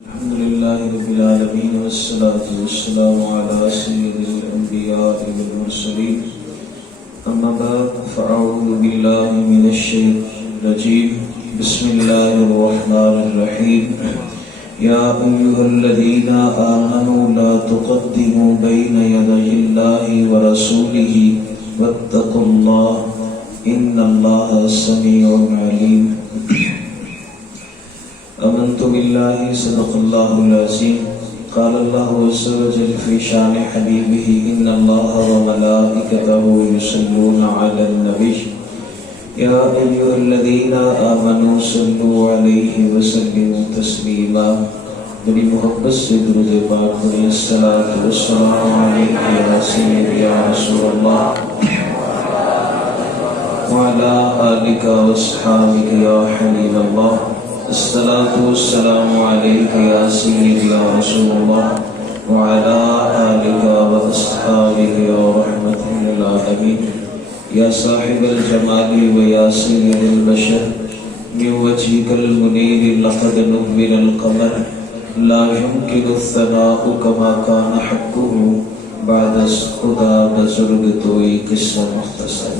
الحمد لله رب العالمين والصلاة والسلام على سيد الأنبياء والمرسلين أما بعد فأعوذ بالله من الشيطان الرجيم بسم الله الرحمن الرحيم يا أيها الذين آمنوا لا تقدموا بين يدي الله ورسوله واتقوا الله إن الله سميع عليم آمنت بالله صدق الله العظيم قال الله عز وجل في شان حبيبه إن الله وملائكته يصلون على النبي يا أيها الذين آمنوا صلوا عليه وسلموا تسليما بڑی محبت سے درود پاک پڑھیں الصلاۃ والسلام علیک یا سیدی یا رسول اللہ وعلى آلك واصحابك يا حبيب الله الصلاة والسلام عليك يا سيدي يا رسول الله وعلى آلك وأصحابك يا رحمة للعالمين يا صاحب الجمال ويا سيد البشر من وجهك المنير لقد نور القمر لا يمكن الثناء كما كان حقه بعد خدا بزرگ توئی قصہ مختصر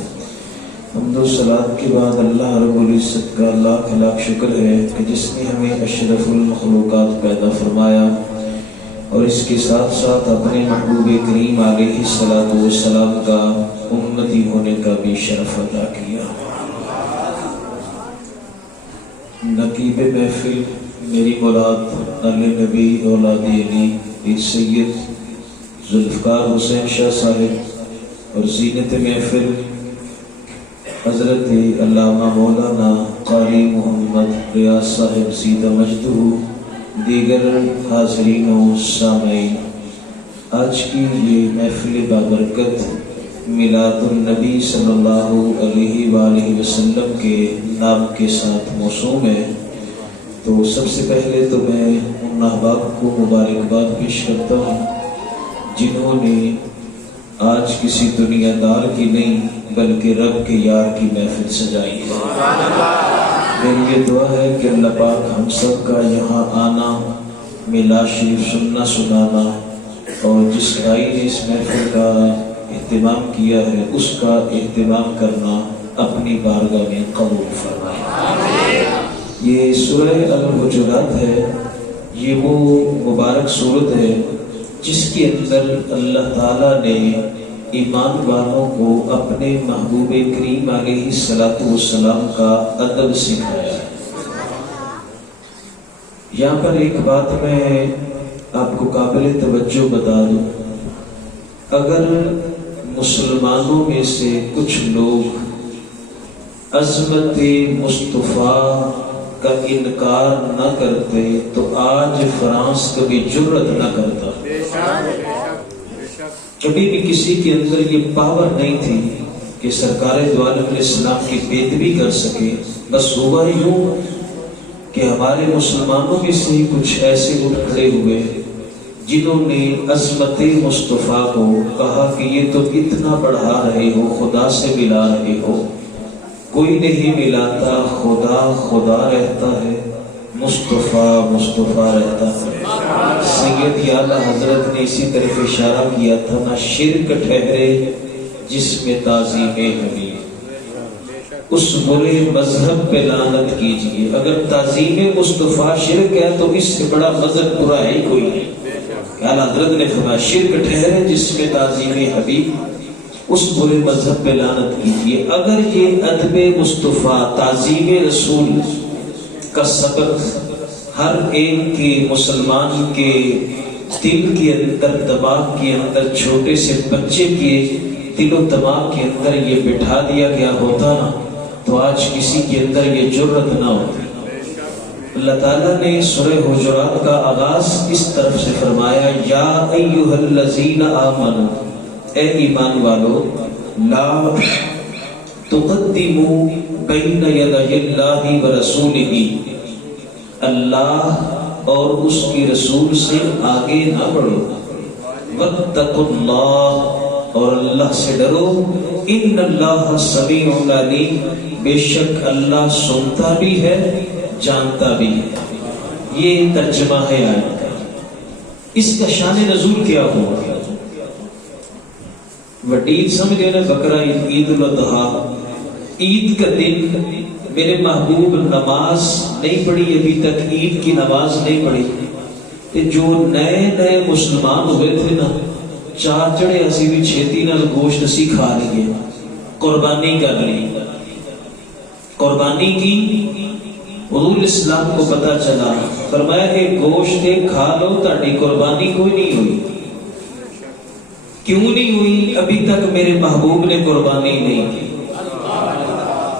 حمد و صلات کے بعد اللہ رب العزت کا لاکھ لاکھ شکر ہے کہ جس نے ہمیں اشرف المخلوقات پیدا فرمایا اور اس کے ساتھ ساتھ اپنے محبوب کریم علیہ الصلوۃ والسلام کا امتی ہونے کا بھی شرف عطا کیا۔ نقیب محفل میری مراد اہل نبی اولاد علی سید ذوالفقار حسین شاہ صاحب اور زینت محفل حضرت علامہ مولانا قاری محمد ریاض صاحب سیدہ مجدہ دیگر حاضرین و سامعین، آج کی یہ محفل بابرکت میلاد النبی صلی اللہ علیہ وآلہ وسلم کے نام کے ساتھ موسوم ہے۔ تو سب سے پہلے تو میں ان احباب کو مبارکباد پیش کرتا ہوں جنہوں نے آج کسی دنیا دار کی نہیں بلکہ رب کے یار کی محفل سجائی ہے۔ میری یہ دعا ہے کہ اللہ پاک ہم سب کا یہاں آنا، میلاد شریف سننا سنانا اور جس بھائی نے اس محفل کا اہتمام کیا ہے اس کا اہتمام کرنا اپنی بارگاہ میں قبول فرمائے۔ یہ سورہ الحجرات ہے، یہ وہ مبارک سورت ہے جس کے اندر اللہ تعالیٰ نے ایمان والوں کو اپنے محبوب کریم علیہ الصلوۃ والسلام کا ادب سکھایا ہے۔ یہاں پر ایک بات میں آپ کو قابل توجہ بتا دوں، اگر مسلمانوں میں سے کچھ لوگ عظمت مصطفیٰ کا انکار نہ کرتے تو آج فرانس کبھی جرأت نہ کرتا۔ کبھی بھی کسی کے اندر یہ پاور نہیں تھی کہ سرکار دو عالم علیہ السلام کی پیروی کر سکے۔ بس ہوا یوں کہ ہمارے مسلمانوں میں سے کچھ ایسے اٹھ کھڑے ہوئے جنہوں نے عظمت مصطفیٰ کو کہا کہ یہ تو اتنا بڑھا رہے ہو، خدا سے ملا رہے ہو، کوئی نہیں ملاتا، خدا خدا رہتا ہے، مصطفیٰ مصطفیٰ رہتا ہے۔ سید اعلیٰ حضرت نے اسی طرف اشارہ کیا تھا، نہ شرک ٹھہرے جس میں تعظیم حبیب، اس برے مذہب پہ لعنت کیجیے۔ اگر تعظیم مصطفیٰ شرک ہے تو اس سے بڑا مذہب برا ہے کوئی نہیں۔ اعلیٰ حضرت نے فرمایا شرک ٹھہرے جس میں تعظیم حبیب، اس برے مذہب پہ لعنت کیجیے۔ اگر یہ ادب مصطفیٰ تعظیم رسول کا سبق ہر ایک کے مسلمان کے دل کے اندر، دماغ کے اندر، چھوٹے سے بچے کے دل و دماغ کے اندر یہ بٹھا دیا گیا ہوتا نا تو آج کسی کے اندر یہ جرأت نہ ہوتی۔ اللہ تعالیٰ نے سورہ حجرات کا آغاز اس طرف سے فرمایا، یا ایھا الذین آمنوا، اے ایمان والو، لا تقدموا بین یدی اللہ ورسولہ، اللہ اور اس کی رسول سے آگے نہ بڑھو، واتقوا اللہ، اور اللہ سے ڈرو، ان اللہ سمیع علیم، بے شک اللہ سنتا بھی ہے جانتا بھی ہے۔ یہ ترجمہ ہے آیت کا۔ اس کا شان نزول کیا ہوا؟ وڈید سمجھے نا، بقرہ عید الاضحیٰ، عید کا دن میرے محبوب نماز نہیں پڑھی، ابھی تک عید کی نماز نہیں پڑھی، کہ جو نئے مسلمان ہوئے تھے نا، چار چڑے اسی بھی چھیتی نال گوشت اسی کھا لیے، قربانی کر لی، قربانی کی۔ حضور اسلام کو پتہ چلا، فرمایا کہ گوشت کھا لو، تہاڈی قربانی کوئی نہیں ہوئی۔ کیوں نہیں ہوئی؟ ابھی تک میرے محبوب نے قربانی نہیں کی،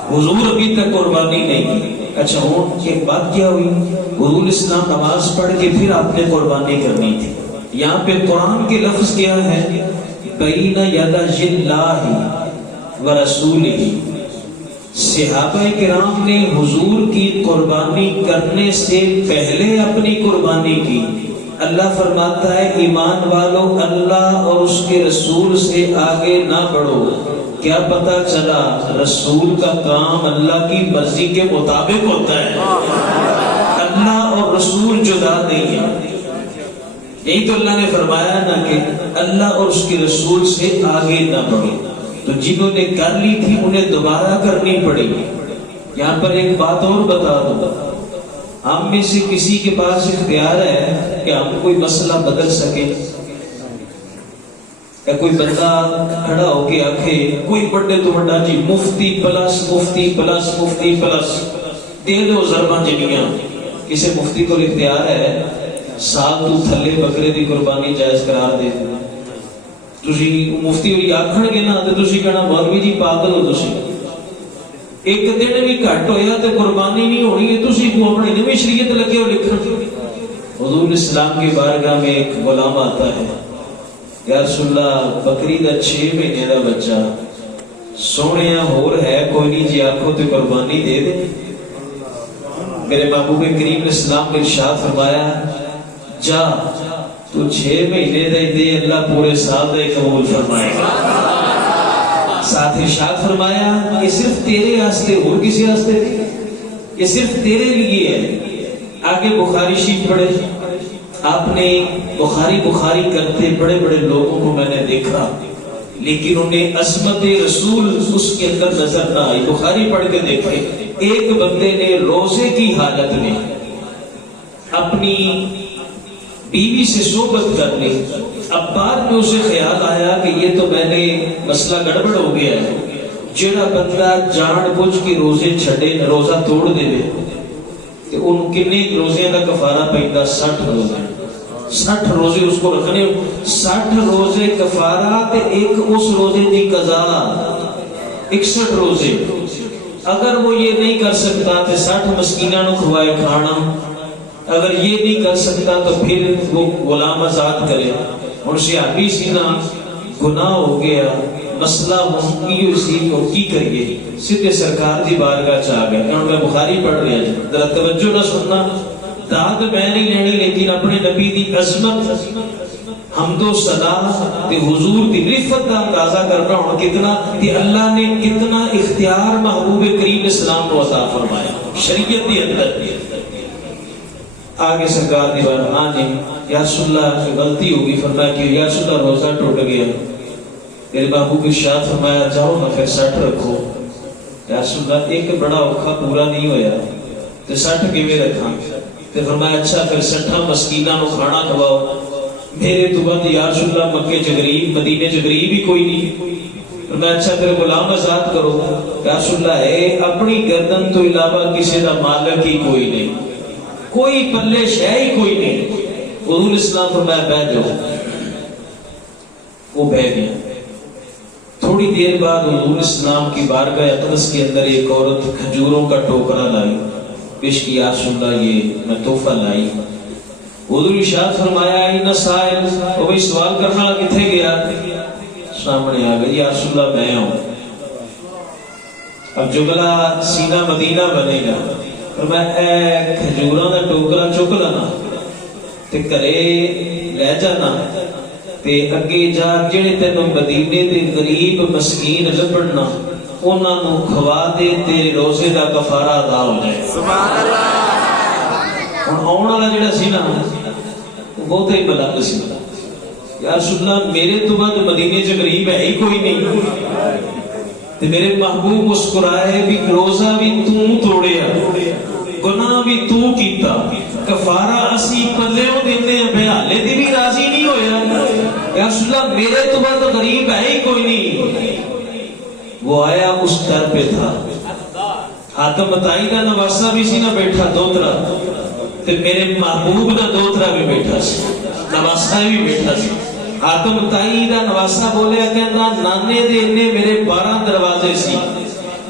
حضور ابھی تک قربانی نہیں کی۔ اچھا ہوں ایک بات کیا ہوئی؟ حضور اسلام نماز پڑھ کے پھر آپ نے قربانی کرنی تھی۔ یہاں پہ قرآن کے لفظ کیا ہے؟ بین یدی اللہ ورسولہ۔ صحابہ کرام نے حضور کی قربانی کرنے سے پہلے اپنی قربانی کی۔ اللہ فرماتا ہے ایمان والو اللہ اور اس کے رسول سے آگے نہ بڑھو۔ کیا پتہ چلا؟ رسول کا کام اللہ کی مرضی کے مطابق ہوتا ہے، اللہ اور رسول جدا نہیں ہے۔ یہی تو اللہ نے فرمایا نا کہ اللہ اور اس کے رسول سے آگے نہ بڑھو۔ تو جنہوں نے کر لی تھی انہیں دوبارہ کرنی پڑی۔ یہاں پر ایک بات اور بتا دوں، ہم میں سے کسی کے پاس اختیار ہے کہ ہم کوئی مسئلہ بدل سکے؟ یا کوئی بندہ کھڑا ہو کے آکھے کوئی بڑے تو بڑا جی مفتی پلس مفتی پلس مفتی پلس دے دو ضرباں جنیاں؟ کسی مفتی کو اختیار ہے سال تو تھلے بکرے دی قربانی جائز قرار دے دو؟ تسی مفتی ہوئی آکھن گے نا تے تسی کہنا مولوی جی پاگل ہو، تسی ایک دن بھی گھٹ ہویا تے قربانی نہیں ہونی ہے، تسی کو اپنی نویں شریعت لگے ہو لکھن۔ حضور اسلام کی بارگاہ میں ایک غلام آتا ہے، یا رسول اللہ بکری دا 6 مہینے دا بچہ سونیا ہور ہے کوئی نہیں جی آنکھوں تے قربانی دے دے۔ میرے محبوب کریم نے اسلام نے ارشاد فرمایا جا تو 6 مہینے دا دے، اللہ پورے سال دا قبول فرمائے گا۔ ساتھ ارشاد فرمایا یہ صرف تیرے واسطے، اور کسی واسطے نہیں، یہ صرف تیرے لیے ہے۔ آگے بخاری شریف پڑھے، آپ نے بخاری کرتے بڑے بڑے لوگوں کو میں نے دیکھا، لیکن انہیں عظمت رسول اس کے اندر نظر نہ آئی۔ بخاری پڑھ کے دیکھے، ایک بندے نے روزے کی حالت میں اپنی بیوی سے صحبت کر لی، اب بعد میں اسے خیال آیا کہ یہ تو میں نے مسئلہ گڑبڑ ہو گیا ہے۔ جڑا بندہ جان بوجھ کے روزے چھڑے، روزہ توڑ دے کہ ان کنے روزے کا کفارہ پہنتا؟ 60 روزے، 60 روزے اس کو رکھنے، 60 روزے کفارہ تے ایک اس روزے دی قضا، 61 روزے۔ اگر وہ یہ نہیں کر سکتا تو 60 مسکیناں نو کھوائے کھانا، اگر یہ نہیں کر سکتا تو پھر وہ غلام آزاد کرے۔ اور صحابی سی نا گناہ ہو گیا، مسئلہ ممکی سی کو کی کریے، سیدھے سرکار دی بارگاہ چ آ گئے۔ میں بخاری پڑھ رہا ہوں، ذرا توجہ نہ سننا، داد میں نہیں لینی، لیکن اپنے نبی دی عظمت، حمد و ثنا تے حضور دی رفت کا اندازہ کرنا ہوں کتنا کہ اللہ نے کتنا اختیار محبوب کریم اسلام کو عطا فرمایا شریعت دی اندر۔ آگے سرکار دی بار ہاں جی یا رسول اللہ سے غلطی ہوگی، فرمایا کہ یا رسول اللہ روزہ ٹوٹ گیا۔ میرے محبوب ارشاد فرمایا جاؤ نا پھر 60 رکھو۔ یا رسول اللہ ایک بڑا اوکھا پورا نہیں ہویا تو 60 کیویں رکھاں؟ تو فرمایا اچھا پھر 60 مسکیناں نو کھانا کھواؤ۔ میرے تو بعد یا رسول اللہ مکے چ غریب، مدینے چ غریب ہی کوئی نہیں۔ فرمایا اچھا پھر غلام آزاد کرو۔ یا رسول اللہ اے اپنی گردن تو علاوہ کسی دا مالک ہی کوئی نہیں، کوئی پلے شے ہی کوئی نہیں۔ حضور اسلام فرمایا بیٹھ جاؤ، وہ بیٹھ گیا۔ تھوڑی دیر بعد حضور اسلام کی بارگاہ اقدس کے اندر ایک عورت کھجوروں کا ٹوکرا لائی، پیش کی یا رسول اللہ یہ میں تحفہ لائی۔ حضور ارشاد فرمایا ان سائل، وہ بھائی سوال کرنا کتنے گیا؟ سامنے آ گئی، یا رسول اللہ میں ہوں۔ اب جگلا سینہ مدینہ بنے گا، فرمایا اے کھجوراں دا ٹوکرا چک لانا تے گھرے لے جانا تے اگے جا جڑے تینوں مدینے دے غریب مسکین لبھنا انہاں نوں کھوا دے، تیرے روزے دا کفارہ ادا ہو جائے۔ سبحان اللہ۔ ہن آਉਣ والا جڑا سی نا بہت ہی ملنگ سی یا رسول اللہ میرے تو بعد مدینے چ غریب ہے ہی کوئی نہیں تے میرے محبوب مسکرائے بھی روزہ بھی تو توڑیا گناہ بھی تو کیتا کفارہ اسی پلیوں دینے ہیں بہالے دی بھی راضی نہیں ہویا یا رسول اللہ میرے تو بعد غریب ہے ہی کوئی نہیں. وہ آیا اس در پہ تھا حاتم بتائی دا نواسا بھی سی نہ بیٹھا دوترا تے میرے محبوب دا دوترا بھی بیٹھا سی نواسا بھی بیٹھا سی. حاتم بتائی دا نواسا بولیا کہندا نانے دے نے میرے 12 دروازے سی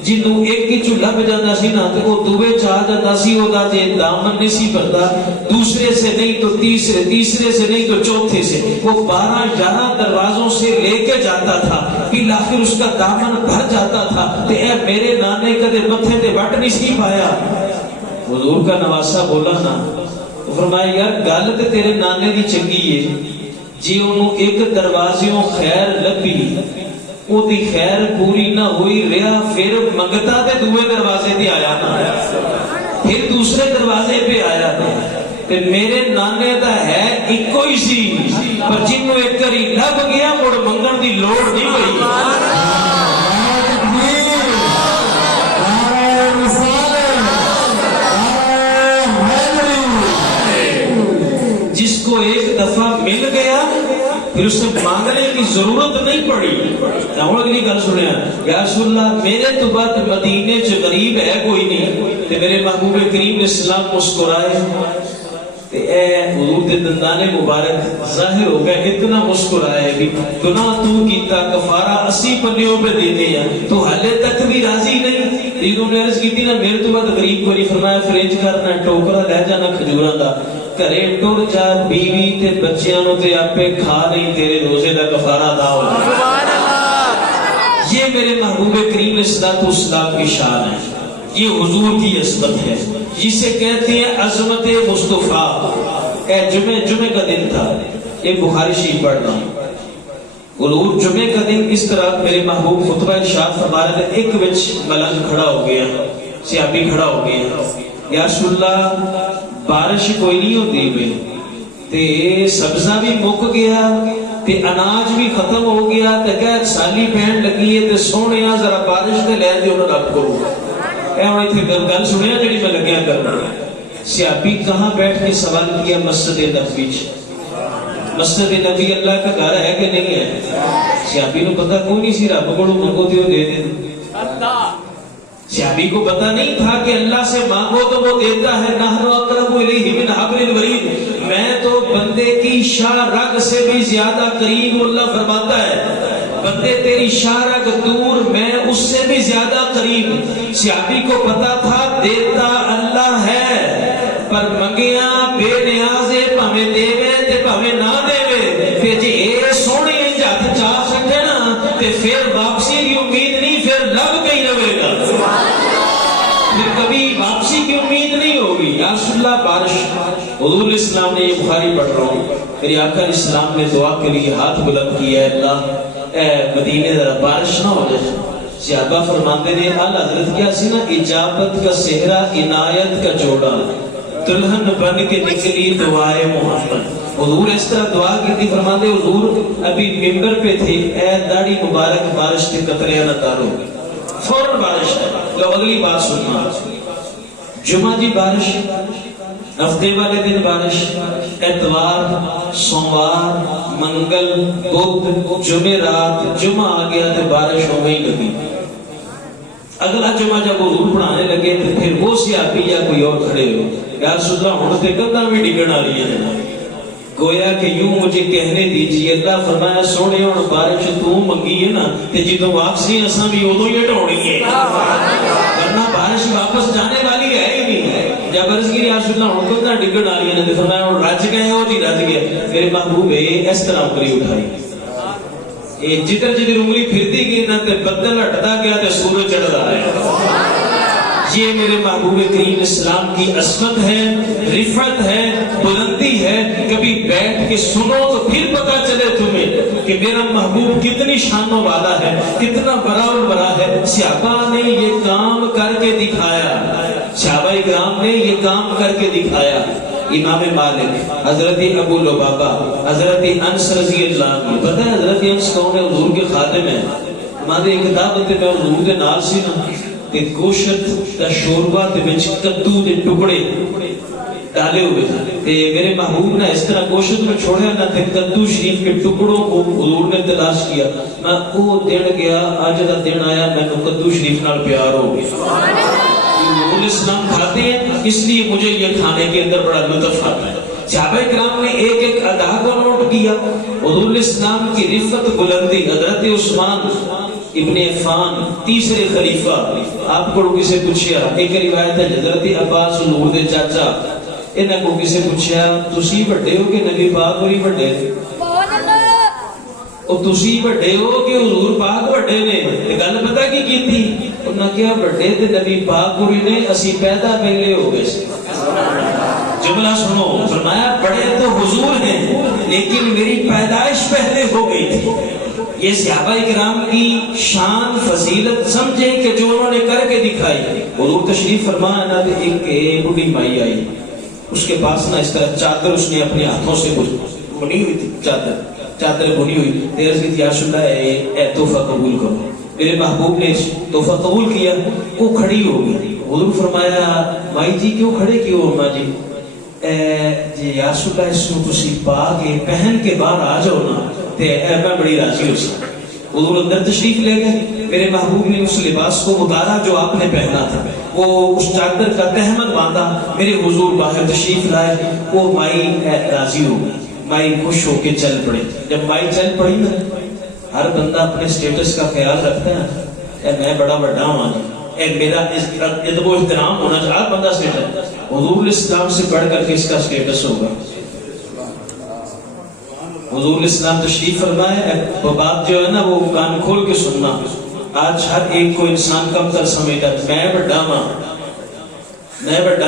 جنوں ایک ہی چولہا پہ جاتا سی نا تو وہ دوے چاہ جاتا سی وہ دا جے دامن نہیں سی بھرتا دوسرے سے نہیں تو تیسرے تیسرے سے نہیں تو چوتھے سے وہ 12-11 دروازوں سے لے کے جاتا تھا پھر آخر اس کا دامن بھر جاتا تھا تے اے میرے نانے کدے متھے تے وٹ نہیں سی پایا. حضور کا نواسا بولا نا فرمایا یار گل تے تیرے نانے دی چنگی ہے جی انہوں ایک دروازیوں خیر لبی او دی خیر پوری نہ ہوئی رہا پھر منگتا تے دوے دروازے تے آیا نا پھر دوسرے دروازے پہ آیا نا تے میرے نانے دا ہے ایک کوئی سی پر جنوں ایک کری لب گیا مڑ منگن دی لوڑ نہیں پئی. جس کو ایک دفعہ مل گیا پھر اسے مانگنے کی ضرورت نہیں پڑی. اگلی گل سنیا یا رسول اللہ میرے تو بعد مدینے چ غریب ہے کوئی نہیں تے میرے محبوب کریم علیہ السلام مسکرائے تے اے حضور دے دندانے مبارک ظاہر ہو گئے اتنا مسکرائے بھی گناہ تو کیتا کفارہ 80 پلیوں پہ دینے ہیں تو حالے تک بھی راضی نہیں. انہوں نے عرض کی تھی نا میرے تو بعد غریب کوئی فرمایا فرینچ کرنا ٹوکرا لے جانا کھجوراں دا کرے ٹر جا بیوی تے بچیاں نو تے آپے کھا نہیں تیرے روزے دا کفارہ ادا ہو جائے. یہ میرے محبوب کریم علیہ السلام کی شان ہے یہ حضور کی عظمت ہے جسے کہتے ہیں عظمت مصطفیٰ. اے جمعے کا دن تھا ایک بخاری شریف پڑھ رہا ہوں حضور جمعے کا دن اس طرح میرے محبوب خطبہ ارشاد فرما رہے تھے ایک وچ ملنگ کھڑا ہو گیا صحابی کھڑا ہو گیا یا رسول اللہ بارش کوئی نہیں ہوتی ہوئی تے سبزہ بھی مک گیا تے اناج بھی ختم ہو گیا تے کہ سالی پہن لگی ہے تے سونیا ذرا بارش تے لے دیو نا رب کو. اے ہن ایتھے گل سنیا جڑی میں لگیا کرنا. صحابی کہاں بیٹھ کے سوال کیا مسجد نبوی وچ. مسجد نبی اللہ کا گھر ہے کہ نہیں ہے؟ صحابی کو پتہ کوئی نہیں سی رب کولوں منگو تے او دے دے. صحابی کو پتہ نہیں تھا کہ اللہ سے مانگو تو وہ دیتا ہے. نحن اقرب الیہ من حبل الورید میں تو بندے کی شاہ رگ سے بھی زیادہ قریب اللہ فرماتا ہے بندے تیری شاہ رگ دور میں اس سے بھی زیادہ قریب. صحابی کو پتا تھا دیتا اللہ ہے پر منگیا بے نیازے پاویں دیوے تے پاویں نہ دیوے تے جے اے سونے ہاتھ چاہ سکے نا تے پھر واپسی کی امید نہیں پھر لب کے ہی رہے گا پھر کبھی واپسی کی امید نہیں ہوگی. یا رسول اللہ بارش حضور اسلام نے یہ بخاری پڑھ رہا ہوں میری آقا اسلام نے دعا کے لیے ہاتھ بلند کیا ہے اللہ اے مدینے ذرا بارش نہ ہو جائے. صحابہ فرماتے نے اعلی حضرت کیا سی نا اجابت کا صحرا عنایت کا جوڑا دلہن بن کے نکلی دعائے محمد. حضور اس طرح دعا کی تھی فرماتے حضور ابھی ممبر پہ تھے اے داڑھی مبارک بارش کے قطرے نہ تارو فوراً بارش ہے. تو اگلی بات سننا جمعہ جی بارش ہفتے والے دن بارش اتوار سوموار منگل بدھ جمعرات جمعہ آ گیا تو بارش ہو گئی لگی. اگلا جمعہ جب حضور پڑھانے لگے تو پھر وہ صحابی یا کوئی اور کھڑے ہو یا رسول اللہ ہن تے کداں بھی ڈگن آ رہی ہے گویا کہ یوں مجھے کہنے دیجیے اللہ فرمایا سونے ہن بارش تو منگی ہے نا تے جدوں واپسی اساں بھی اودوں ہی ہٹاونی ہے ورنہ بارش واپس جانے والی ہے ہی نہیں. جب عرض کی یا رسول اللہ ہن کداں ڈگن آ رہی ہے تے فرمایا ہن رج گئے ہو جی رج گئے. میرے محبوب اس طرح انگلی اٹھائی جدھر جدھر انگلی پھرتی گئی نا تے بدل ہٹتا گیا تے سورج چڑھتا ہے. یہ میرے محبوب کریم اسلام کی عظمت ہے رفعت ہے بلندی ہے. کبھی بیٹھ کے سنو تو پھر پتا چلے تمہیں کہ میرا محبوب کتنی شانوں والا ہے کتنا برابر بڑا ہے. صحابہ نے یہ کام کر کے دکھایا. صحابہ کرام کرام نے یہ کام کر کے دکھایا. امام مالک، حضرت ابو لبابہ، حضرت انس رضی اللہ عنہ. پتہ ہے حضرت انس کون ہے؟ حضور کے خادم ہیں. ہماری کتاب تے میں حضور دے نال سی نا تے گوشت دا شوربا تے وچ کدو دے ٹکڑے ڈالے ہوئے تے میرے محبوب نے اس طرح گوشت میں چھوڑیا نہ تے کدو شریف کے ٹکڑوں کو حضور نے تلاش کیا. میں وہ دن گیا، اج دا دن آیا، میں کدو شریف نال پیار ہو گیا. حضور اسلام کھاتے ہیں اس لیے مجھے یہ کھانے کے اندر بڑا لطف آتا ہے. صحابہ کرام نے ایک ایک ادا کو نوٹ کیا. حضور اسلام کی رفت بلندی. حضرت عثمان ابن عفان تیسرے خلیفہ، آپ کو کسی پوچھیا، ایک روایت ہے حضرت عباس حضور دے چاچا، انہاں کو کسی پوچھیا تسی بڑے ہو کہ نبی پاک ہوری بڑے؟ اور تسی بڑے ہو کہ حضور پاک بڑے نے؟ گل پتہ کی کیتی؟ انہاں کہا بڑے تے نبی پاک ہوری نے، اسی پیدا پہلے ہو گئے سے. جملہ سنو، فرمایا بڑے تو حضور ہیں لیکن میری پیدائش پہلے ہو گئی تھی. یہ صحابہ کرام کی شان فضیلت سمجھے کہ جو انہوں نے کر کے دکھائی. حضور تشریف فرمایا نا تے ایک بڑی مائی آئی، اس کے پاس نا اس طرح چادر اس نے اپنے ہاتھوں سے بنی ہوئی تھی، چادر بنی ہوئی. دیر سے یا رسول اللہ اے تحفہ قبول کرو. میرے محبوب نے تحفہ قبول کیا، وہ کھڑی ہو گئی. حضور فرمایا مائی جی کیوں کھڑے کیوں ہو ماں جی؟ جی یا رسول اللہ اس کو تسی پا کے پہن کے باہر آ جاؤ نا تے میں بڑی راضی ہو سکتا. حضور اندر تشریف لے گئے. میرے محبوب نے اس لباس کو اتارا جو آپ نے پہنا تھا، وہ اس چادر کا تہمت باندھا، میرے حضور باہر تشریف لائے. وہ مائی راضی ہو گئی، مائی خوش ہو کے چل پڑی. جب مائی چل پڑی نا، ہر بندہ اپنے سٹیٹس کا خیال رکھتا ہے، میں بڑا بڑا ہوں، میرا ادب و احترام ہونا چاہیے. ہر بندہ سٹیٹس، حضور اسلام سے بڑھ کر کے اس کا سٹیٹس ہوگا. حضور اسلام تشریف فرمائے. بات جو ہے نا وہ کان کھول کے سننا. آج ہر ایک کو انسان کم تر سمجھتا میں بڑا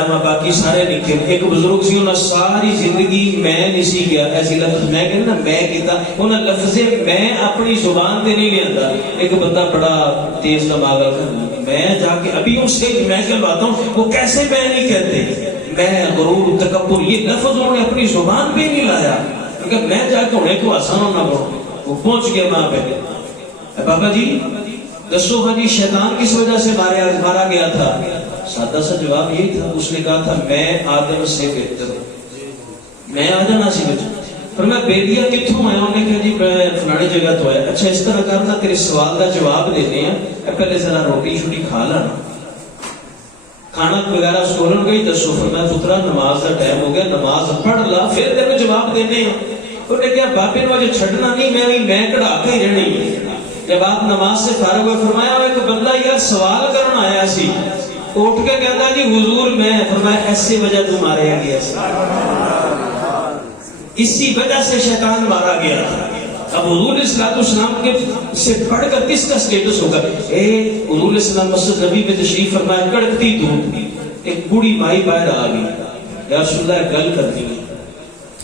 ماں باقی سارے نکھے. ایک بزرگ سی انہوں ساری زندگی میں نہیں سی گیا، ایسی لفظ میں کہنا میں کیتا انہوں لفظ میں اپنی زبان تے نہیں لیاتا. ایک بندہ بڑا تیز دماغ رکھا، میں جا کے ابھی ان سے میں کہلواتا ہوں وہ کیسے میں نہیں کہتے، میں غرور تکبر یہ لفظ انہوں نے اپنی زبان پہ نہیں لایا. کیونکہ میں جا کے ہونے کو آسان ہونا پڑوں. وہ پہنچ گیا وہاں پہ. بابا جی دسو ہاں جی شیطان کس وجہ سے مارا گیا تھا؟ سادہ سا جواب یہی تھا، اس نے کہا تھا میں آدم سے بہتر ہوں، میں آدم سے بہتر. پر میں بیلیا کتوں آیا؟ انہوں نے کہا جی میں فلانی جگہ تو آیا. اچھا اس طرح کرنا، تیرے سوال کا جواب دینے ہیں، پہلے ذرا روٹی شوٹی کھا لانا، کھانا وغیرہ سکولن گئی. دسو فرمایا پترا نماز کا ٹائم ہو گیا، نماز پڑھ لا پھر تیرے جواب دینے. انہوں نے کہا بابے نے مجھے چھڑنا نہیں، میں کڑھا کے ہی رہنی. جب آپ نماز سے فارغ ہوئے فرمایا ایک بندہ یار سوال کرنا آیا سی، اٹھ کے کہتا جی حضور میں. فرمایا ایسی وجہ تو مارا گیا، اسی وجہ سے شیطان مارا گیا. اب حضور اسلام کے سے پڑھ کر کس کا سٹیٹس ہوگا؟ حضور اسلام مسجد نبی میں تشریف فرمایا، کڑکتی دھوپ، ایک بوڑھی مائی باہر آ گئی. یا رسول اللہ گل کرنی ہے.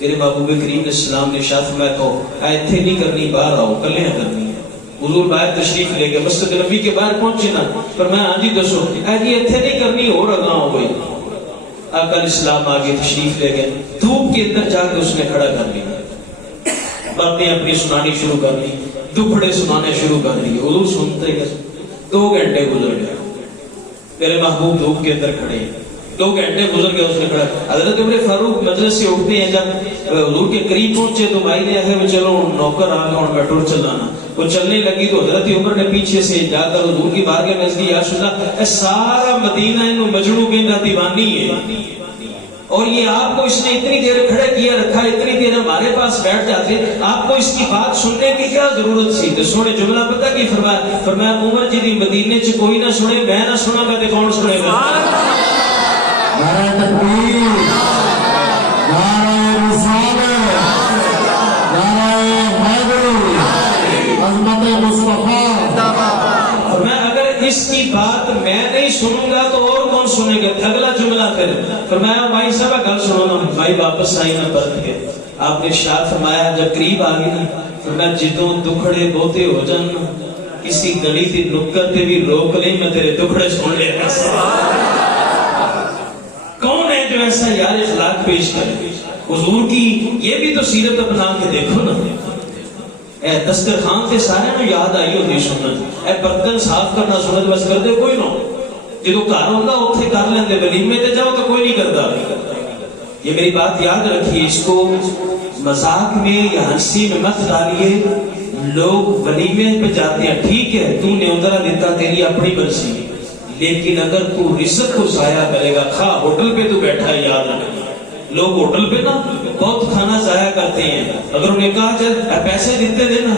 میرے محبوب کریم السلام نے ارشاد فرمایا تو ایتھے نہیں کرنی، باہر آؤ کلیاں کرنی ہے. حضور باہر تشریف لے گئے، مسجد نبی کے باہر پہنچے نا، فرمایا ہاں جی دسو. جی ایتھے نہیں کرنی، اور اگاں ہو گئی. آقا اسلام آگے تشریف لے گئے، دھوپ کے اندر جا کے اس نے کھڑا کر لیا، باتیں اپنی سنانی شروع کر دی، دکھڑے سنانے شروع کر دی. حضور سنتے گئے. 2 گھنٹے گزر گئے، میرے محبوب دھوپ کے اندر کھڑے. 2 گھنٹے گزر گئے، اس نے کھڑا. حضرت عمر فاروق مجلس سے اٹھتے ہیں، جب حضور کے قریب پہنچے تو بھائی نے کہا چلو نوکر آ گیا اور میٹرو چلانا. وہ چلنے لگی تو حضرت عمر نے پیچھے سے جا کر حضور کی بارگاہ میں کی، یا رسول اللہ سارا مدینہ انہوں مجنوں کہنا دیوانی ہے، اور یہ آپ کو اس نے اتنی دیر کھڑے کیا رکھا، اتنی دیر ہمارے پاس بیٹھ جاتے، آپ کو اس کی بات سننے کی کیا ضرورت سی؟ تو سونے جملہ پتہ کی فرمایا؟ فرمایا عمر جی دی مدینے چ کوئی نہ سنے، میں نہ سنا گا تے کون سنے گا؟ نعرہ تکبیر، نعرہ رسالت، نعرہ حیدری، عظمت مصطفیٰ. فرمایا اگر اس کی بات میں نہیں سنوں گا تو اور کون سنے گا؟ اگلا جملہ پھر فرمایا بھائی صاحب گل سنو نا. بھائی واپس آئی نہ پرت کے. آپ نے ارشاد فرمایا جب قریب آ گئی نا، فرمایا جدوں دکھڑے بہتے ہو جان کسی گلی کی نکر تے بھی روک لیں، میں تیرے دکھڑے سن لے. جو ایسا یار اخلاق پیش کرے. حضور کی یہ بھی تو سیرت اپنا کے دیکھو نا. اے دسترخوان سے سارے نو یاد آئی ہوتی سنت. اے برتن صاف کرنا سنت بس کر دے کوئی نہ. جدو گھر ہوتا اتنے کر لیندے, ولیمے تے جاؤ تو کوئی نہیں کرتا. یہ میری بات یاد رکھیے, اس کو مذاق میں یا ہنسی میں مت ڈالیے. لوگ ولیمے پہ جاتے ہیں, ٹھیک ہے تو نیوندرا دیتا تیری اپنی مرضی, لیکن اگر تو رزق کو ضائع کرے گا, کھا ہوٹل پہ تو بیٹھا ہے, یاد رکھنا. لوگ ہوٹل پہ نا بہت کھانا ضائع کرتے ہیں, اگر انہیں کہا چل پیسے دیتے دینا.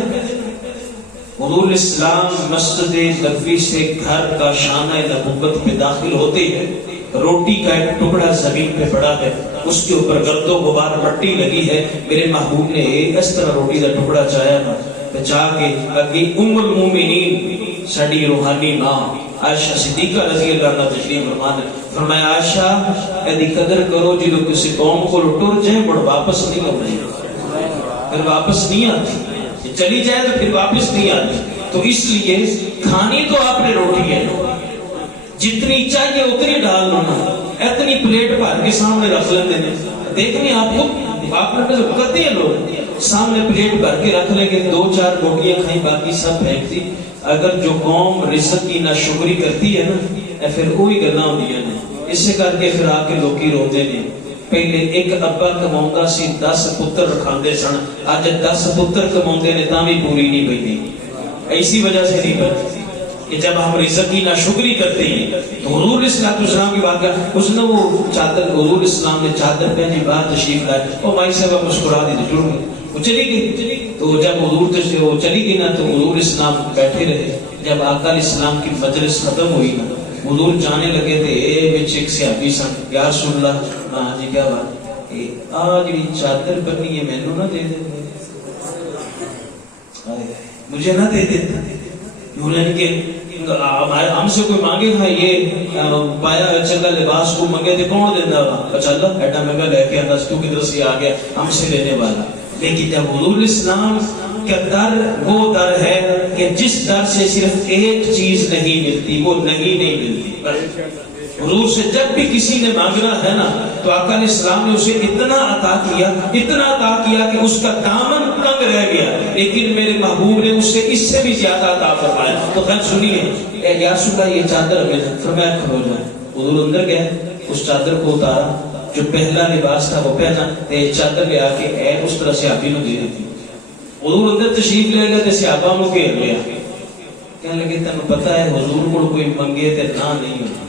حضور اسلام مسجد نبوی سے گھر کا شانہ نبوت پہ داخل ہوتے ہیں, روٹی کا ایک ٹکڑا زمین پہ پڑا ہے, اس کے اوپر گرد و غبار مٹی لگی ہے. میرے محبوب نے اس طرح روٹی کا ٹکڑا چایا نا, جا کے اگے ام المومنین ساڈی روحانی ماں عائشہ صدیقہ رضی اللہ عنہا تشریف فرما نے فرمایا, عائشہ ایدی قدر کرو جدو کسی قوم کو ٹر جائے مڑ واپس نہیں آتی, پھر واپس نہیں آتی, چلی جائے تو پھر واپس نہیں آتی. تو اس لیے کھانی تو آپ نے روٹی ہے, جتنی چاہیے اتنی ڈال دو نا. اتنی پلیٹ بھر کے سامنے رکھ لیتے ہیں, دیکھیں آپ خود آپ نے کرتے ہیں لوگ, سامنے پلیٹ بھر کے رکھ لیں گے, 2-4 روٹیاں کھائیں باقی سب پھینک دی. اگر جو قوم رزق کی ناشکری کرتی ہے نا, پھر وہی گلاں ہوندیاں نے. اسے کر کے پھر آ کے لوکی روندے نے. پہلے ایک ابا کماؤندا سی 10 پتر رکھاندے سن, اج 10 پتر کماؤندے نے تاں بھی پوری نہیں پئی. ایسی وجہ سے نہیں بنتی کہ جب ہم رزق کی ناشکری کرتے ہیں. تو حضور اسلام کی بات کر, اس نے وہ چادر, حضور اسلام نے چادر پہنی باہر تشریف لائے, اور مائی صاحب مسکرا دی ٹر گئی, وہ چلی گئی. تو جب حضور تشریف وہ چلی گئی نا, تو حضور اسلام بیٹھے رہے. جب آقا اسلام کی مجلس ختم ہوئی نا, حضور جانے لگے تھے, بچ ایک صحابی سن, یا رسول اللہ, ہاں جی کیا بات, آ جی چادر بنی ہے مینوں نہ دے دے, مجھے نہ دے دے. ہم سے کوئی مانگے گا یہ پایا چنگا لباس کو منگے تھے کون دینا گا, اچھا اللہ ایڈا مہنگا لے کے آنا, تو کدھر سے آ گیا ہم سے لینے والا. لیکن جب حضور اسلام کا در وہ در ہے کہ جس در سے صرف ایک چیز نہیں ملتی, وہ نہیں ملتی. حضور سے جب بھی کسی نے مانگنا ہے نا, تو آقا علیہ السلام نے اسے اتنا عطا کیا کہ اس کا دامن تنگ رہ گیا, لیکن میرے محبوب نے اسے اس سے بھی زیادہ عطا فرمایا. تو خیر سنیے, اے یا رسول اللہ یہ چادر ہمیں فرمایا کھلو جائے. حضور اندر گئے, اس چادر کو اتارا, جو پہلا لباس تھا وہ پہنا, چادر لے آ کے اے اس طرح صحابی نے دے دی. حضور اندر تشریف لے گئے, صحابہ کو گھیر لیا, کہنے لگے تمہیں پتہ ہے حضور کو کوئی منگے تے نہ نہیں ہوتی,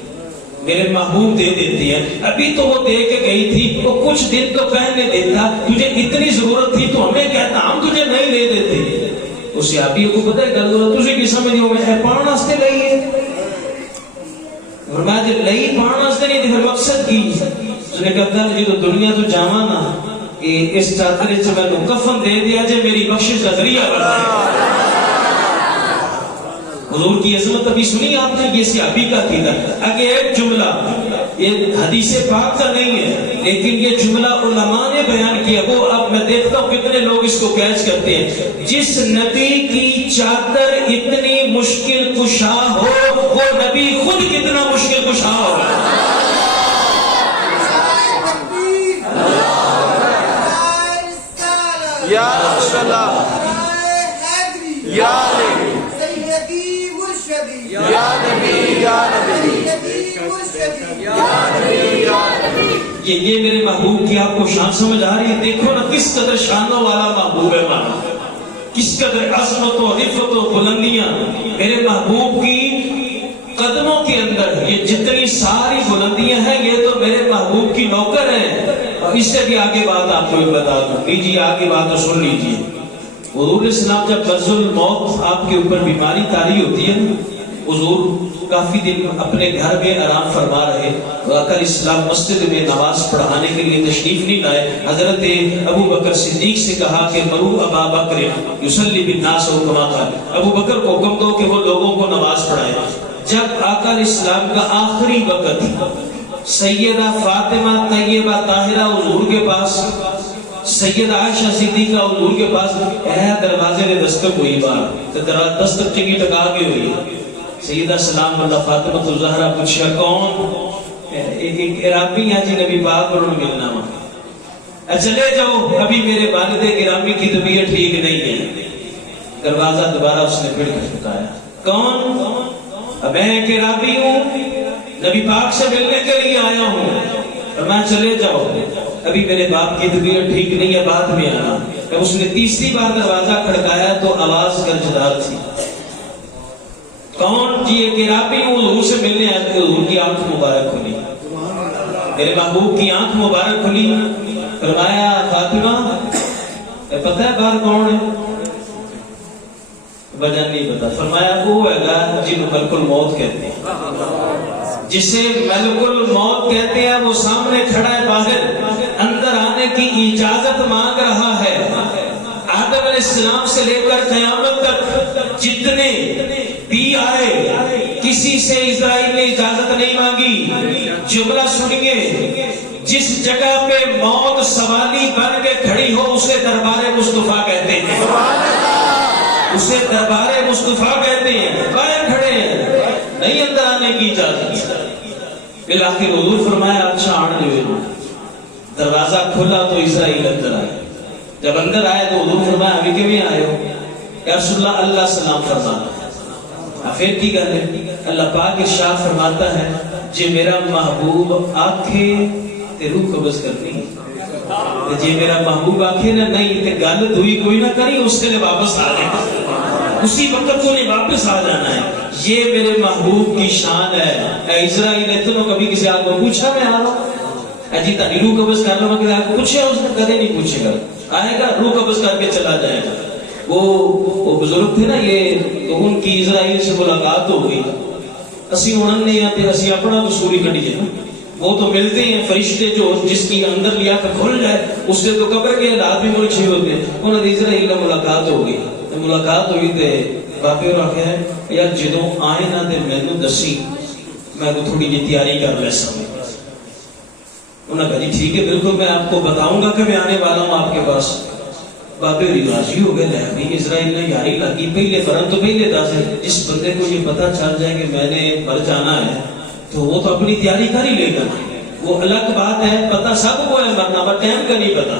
میرے محبوب دے دیتی ہے. ابھی تو وہ دے کے گئی تھی, وہ کچھ دن تو پہلے دیتا, تجھے اتنی ضرورت تھی تو ہمیں کہتا ہم تجھے نہیں دے دیتے. اس صحابی کو پتہ ہے گل تجھے کی سمجھ ہو گئی ہے, پان واسطے لئی ہے. فرمایا جب لئی پان واسطے نہیں تھی, پھر مقصد کی. اس نے کہتا ہے جی تو دنیا تو جاواں نا, اس چادر وچ مینوں کفن دے دیا جے, میری بخشش کا ذریعہ بن جائے. حضور کی عظمت ابھی سنی آپ نے, یہ صحابی کا عقیدہ. اگے ایک جملہ, یہ حدیث پاک کا نہیں ہے, لیکن یہ جملہ علماء نے بیان کیا. وہ اب میں دیکھتا ہوں کتنے لوگ اس کو کیچ کرتے ہیں. جس نبی کی چادر اتنی مشکل کشا ہو, وہ نبی خود کتنا مشکل کشا ہوگا. یا رسول اللہ, یا نبی, یا نبی, یا نبی, یا نبی, یا نبی. یہ میرے محبوب کی آپ کو شان سمجھ آ رہی ہے. دیکھو نا کس قدر شانوں والا محبوب ہے ہمارا, کس قدر عظمت و رفعت و بلندیاں میرے محبوب کی قدموں کے اندر. یہ جتنی ساری بلندیاں ہیں یہ تو میرے محبوب کی نوکر ہیں. اور اس سے بھی آگے بات آپ کو بتا دوں, لیجیے آگے بات تو سن لیجیے. حضور اسلام جب مرض الموت آپ کے اوپر بیماری طاری ہوتی ہے, حضور کافی دن اپنے گھر میں آرام فرما رہے. آقا اسلام مسجد میں نماز پڑھانے کے لیے تشریف نہیں لائے. حضرت ابو بکر صدیق سے کہا کہ مرو ابا بکر یصلی بالناس او کما قال, ابو بکر کو حکم دو کہ وہ لوگوں کو نماز پڑھائے. جب آقا اسلام کا آخری وقت, سیدہ فاطمہ طیبہ طاہرہ حضور کے پاس, سیدہ عائشہ صدیقہ حضور کے پاس, دروازے نے دستک ہوئی, بار دستک چنگی ٹکا کے ہوئی. سیدہ سلام اللہ فاطمہ الزہرا پوچھا کون, ایک عرابی ہیں جی نبی پاک اور انہوں ملنا وہاں، چلے جاؤ ابھی میرے والد گرامی کی طبیعت ٹھیک نہیں ہے۔ دروازہ دوبارہ اس نے پھر کھٹکھٹایا، کون؟ میں ایک عرابی ہوں، نبی پاک سے ملنے کے لیے آیا ہوں۔ فرمایا چلے جاؤ ابھی میرے باپ کی طبیعت ٹھیک نہیں ہے، بعد میں آنا۔ جب اس نے تیسری بار دروازہ کھڑکایا تو آواز گرجدار تھی، کون؟ جی ایک عرابی ہوں، حضور سے ملنے آئے تھے۔ حضور کی آنکھ مبارک کھلی، میرے محبوب کی آنکھ مبارک کھلی۔ فرمایا فاطمہ پتہ ہے باہر کون ہے؟ وجہ نہیں پتا۔ فرمایا وہ ہے گا جن ملک الموت کہتے ہیں، جسے ملک الموت کہتے ہیں، وہ سامنے کھڑا ہے، باہر اندر آنے کی اجازت مانگ رہا ہے۔ آدم علیہ السلام سے لے کر قیامت تک جتنے بھی آئے کسی سے اسرائیل نے اجازت نہیں مانگی۔ جملہ سنیے، جس جگہ پہ موت سوالی بن کے کھڑی ہو اسے دربار مصطفیٰ کہتے ہیں، اسے دربار مصطفیٰ کہتے ہیں۔ باہر کھڑے ہیں، نہیں اندر آنے کی اجازت۔ بالآخر حضور فرمایا اچھا آنے دو۔ دروازہ کھلا تو اسرائیل اندر آئے۔ جب اندر آئے تو حضور فرمایا ابھی کیوں آئے ہو؟ یا رسول اللہ اللہ سلام فرماتا۔ پھر کی گل ہے؟ اللہ پاک ارشاد فرماتا ہے جے میرا محبوب آکھے تے روح قبض کرنی، جے میرا محبوب آکھے نہ نہیں تے گل دوئی کوئی نہ کری، اس کے لیے واپس آ جائے، اسی وقت کو نہیں واپس آ جانا ہے۔ یہ میرے محبوب کی شان ہے۔ اے اسرائیل نے تنوں کبھی کسی آگ کو پوچھا میں آ رہا ہوں؟ اے جی تاری روح قبض کر لوں کہ آپ پوچھے، اس نے کدے نہیں پوچھے گا، آئے گا روح قبض کر کے چلا جائے گا۔ وہ بزرگ تھے نا یہ، تو ان کی اسرائیل سے ملاقات ہو گئی۔ اسی انہوں نے اسی اپنا قصور ہی کٹی نا، وہ تو ملتے ہیں فرشتے جو جس کی اندر لیا کر کھل جائے، اس سے تو قبر کے حالات بھی ملچھے ہوتے ہیں۔ انہوں نے اسرائیل میں ملاقات ہو گئی، ملاقات ہوئی تے باپے اور آخیا ہے یار جدوں آئے نا تے مینوں دسی، میں کو تھوڑی جی تیاری کر لے سکوں۔ انہوں نے کہا جی ٹھیک ہے بالکل میں آپ کو بتاؤں گا کہ میں آنے والا ہوں آپ کے پاس۔ بابے راضی ہو گئے، لہبی اسرائیل نے یاری لگی، پہلے فرن تو پہلے دس ہے، جس بندے کو یہ پتا چل جائے کہ میں نے مر جانا ہے تو وہ تو اپنی تیاری کر ہی لے گا، وہ الگ بات ہے، پتا سب کو ہے مرنا، پر ٹائم کا نہیں پتا۔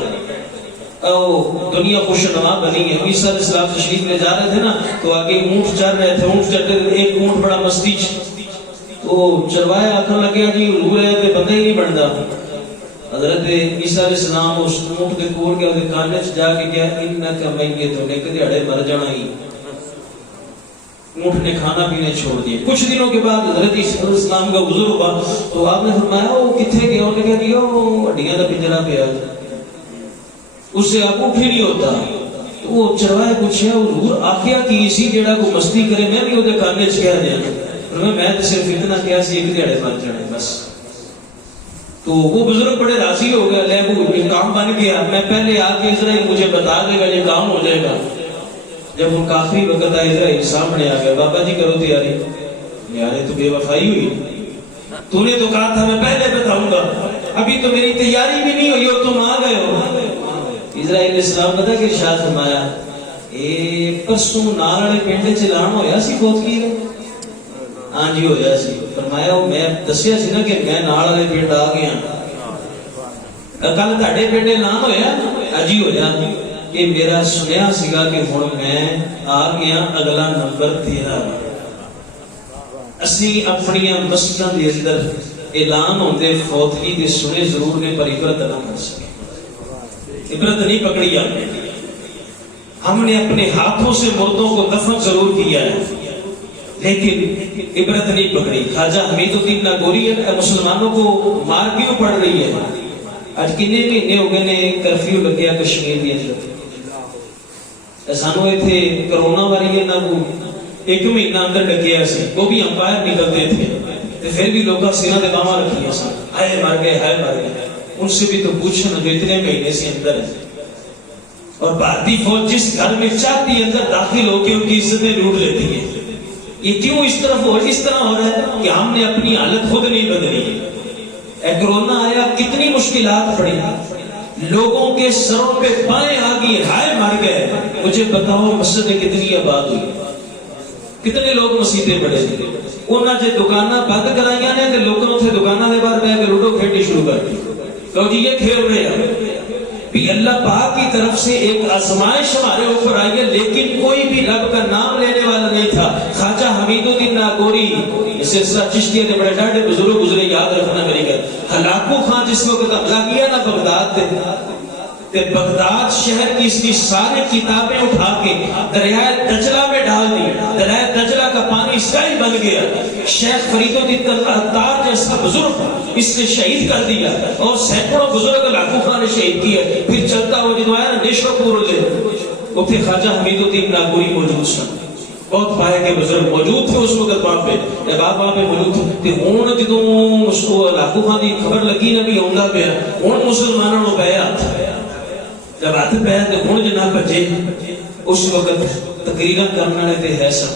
دنیا خوشنما بنی ہے۔ عیسیٰ علیہ السلام تشریف لے جا رہے تھے نا تو آگے اونٹ چل رہے تھے، اونٹ چلتے ایک اونٹ بڑا مستی تو چروایا آخر لگیا جی حضور ہے تے بندہ ہی نہیں بنتا۔ حضرت عیسیٰ علیہ السلام اس اونٹ کے کول کے اس کانے سے جا کے کہا انکا میت ہو، ایک دیہڑے مر جانا ہی۔ اونٹ نے کھانا پینے چھوڑ دیے۔ کچھ دنوں کے بعد حضرت عیسیٰ علیہ السلام کا گزر ہوا تو آپ نے فرمایا وہ کتنے گیا؟ انہوں نے کہا جی وہ ہڈیاں کا پنجرا پیا، اس سے آپ اٹھ ہی نہیں ہوتا۔ تو وہ چروائے پوچھا حضور آخیا کی اسی جیڑا کو مستی کرے میں بھی وہ کانے چ کہہ دیا، میں تو صرف اتنا کیا سی ایک دیہڑے مر جانے بس۔ تو وہ بزرگ بڑے راضی ہو گئے، لے وہ یہ کام بن گیا، میں پہلے آ کے اسرائیل مجھے بتا دے گا یہ کام ہو جائے گا۔ جب وہ کافی وقت آئے اسرائیل سامنے آ گیا، بابا جی کرو تیاری۔ یار تو بے وفائی ہوئی، تو نے تو کہا تھا میں پہلے بتاؤں گا، ابھی تو میری تیاری بھی نہیں ہوئی اور تم آ گئے ہو۔ اسرائیل اسلام پتہ کہ ارشاد فرمایا اے پرسوں نال والے پنڈ چ اعلان ہویا سی بہت کی نے؟ ہاں جی ہویا سی۔ فرمایا میں دسیا سی نا کہ میں نال والے پنڈ آ گیا، کل تہاڈے پنڈ اعلان ہویا؟ اجی ہویا کہ میرا سنیا سیگا کہ ہن میں آ گیا، اگلا نمبر تیرا۔ اسی اپنی مسجداں دے اندر اعلان ہوندے فوتگی دے سنے ضرور نے، پر عبرت نہ کر سکے، عبرت نہیں پکڑی آپ نے۔ ہم نے اپنے ہاتھوں سے مردوں کو دفن ضرور کیا ہے لیکن عبرت نہیں پکڑی۔ خواجہ حمید الدین ناگوری مسلمانوں کو مار کیوں پڑ رہی ہے؟ آج کنے مہینے ہو گئے نے کرفیو لگیا کشمیر دی اندر، سانو ایتھے کرونا والی نہ کو ایک مہینہ اندر ڈکیا سی، وہ بھی امپائر نکلتے تھے تو پھر بھی لوگوں سینہ دے باواں رکھیا سن، ہائے مر گئے ہائے مر گئے۔ ان سے بھی تو پوچھنا جو اتنے مہینے سے اندر ہے، اور بھارتی فوج جس گھر میں چاہتی ہے اندر داخل ہو کے ان کی عزتیں لوٹ لیتی ہے۔ یہ کیوں اس طرح ہو رہا ہے کہ ہم نے اپنی حالت خود نہیں بدلی۔ اے کرونا آیا کتنی مشکلات پڑی، لوگوں کے سروں پہ بائیں آ گئی، ہائے مر گئے۔ مجھے بتاؤ مسجدیں کتنی آباد ہوئی؟ کتنے لوگ مسیطے پڑے تھے انہاں جے دکاناں بند کرائیاں نے تے لوکاں اوتھے دکاناں دے باہر بیٹھ کے لوڈو کھیلنی شروع کر دی تو جی یہ کھیل رہے ہیں بھی اللہ پاک کی طرف سے ایک آزمائش ہمارے اوپر آئی ہے لیکن کوئی بھی رب کا نام لینے والا نہیں تھا. خواجہ حمید الدین ناگوری اس سلسلہ چشتیہ کے بڑے ڈاڈے بزرگ گزرے یاد رکھنا میری گل ہلاکو خان جس وقت حملہ کیا نا بغداد تے بغداد شہر کی اس کی ساری کتابیں اٹھا کے دریائے دجلہ میں ڈال دی. دریائے دجلہ کا پانی اس کا ہی بن گیا. شیخ فرید الدین العطار جیسا بزرگ اس نے شہید کر دیا اور سینکڑوں بزرگ لاکھوں خان نے شہید کیا. پھر چلتا ہوا جدو آیا نیشو پور لے اتنے خواجہ حمید الدین ناگوری موجود سن. بہت پائے کے بزرگ موجود تھے اس وقت وہاں پہ احباب وہاں پہ موجود تھے. ہوں جدو اس کو لاکھوں خان کی خبر لگی نا بھی آؤں پیا ہوں مسلمانوں کو پہ ہاتھ جب ہاتھ پہ تو ہوں جنا بجے اس وقت تقریرا کرنے والے تے ہے سن